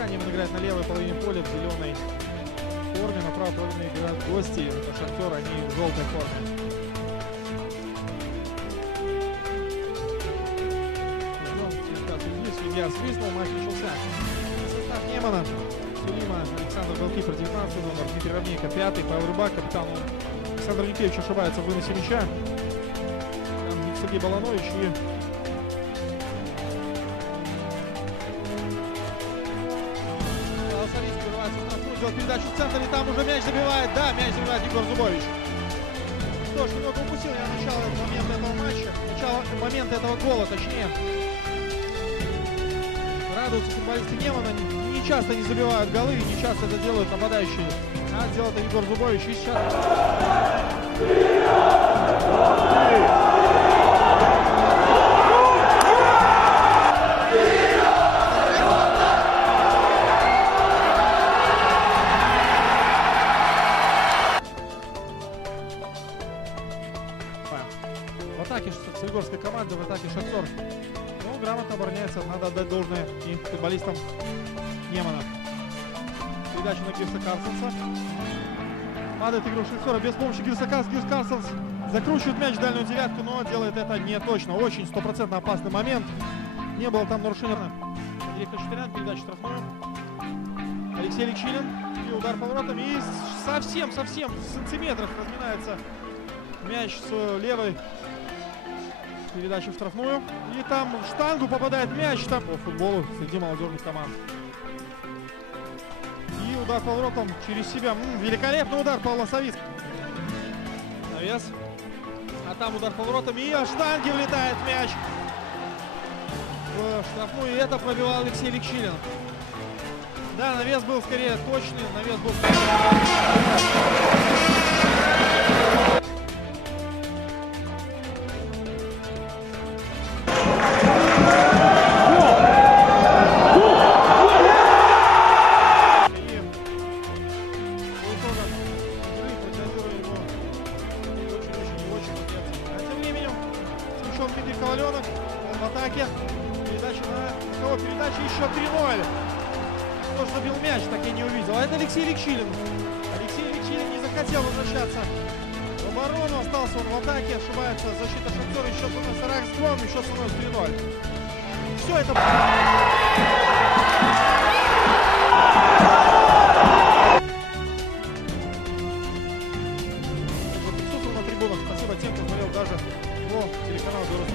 игрока. Неман играет на левой половине поля в зеленой форме. На правой половине играют гости. Это Шахтер, они в желтой форме. Судья свистнул, матч начался. Состав Немана: Сулима Александр, голкипер 19 номер, Дмитрий Равнейко 5, Павел Рыбак, капитан Александр Никеевич ошибается в выносе мяча. Там Сергей Баланович и Лосарис прерывается на суд, делает передачу в центр, и там уже мяч забивает. Да, мяч забивает Егор Зубович. Что ж, немного упустил я начало момента этого матча, момента этого гола, точнее. Радуются футболисты Немана, не часто не забивают голы, не часто это делают нападающие. А сделал это Егор Зубович. И сейчас... В атаке солигорской команды, в атаке Шахтер. Ну, грамотно обороняется, надо отдать должное и футболистам Немана. Передача на Гирса Карстенса. Падает игрок Шахтера без помощи Гирса Карстенса. Гирс Карстенс закручивает мяч в дальнюю девятку, но делает это не точно. Очень 100% опасный момент. Не было там нарушения. Директор Четырян, передача штрафную. Алексей Ликчилин. И удар поворотом. И совсем в сантиметрах разминается мяч с левой. Передача в штрафную. И там в штангу попадает мяч. Там по футболу среди молодежных команд. И удар поворотом через себя. Великолепный удар Павла Савицкого. Навес. А там удар поворотом. И о штанге влетает мяч в штрафную. И это пробивал Алексей Ликчилин. Да, навес был скорее точный. Навес был... Дмитрий Коваленок, он в атаке. Передача на кого? Передача еще 3-0. Кто же забил мяч, так я не увидел. А это Алексей Ликчилин. Алексей Ликчилин не захотел возвращаться в оборону. Остался он в атаке. Ошибается защита Шахтера. Счет у нас Ракстром. Счет у нас 3-0. Все это... Присутствовал на трибунах. Спасибо тем, кто смотрел даже по телеканалу Белрос.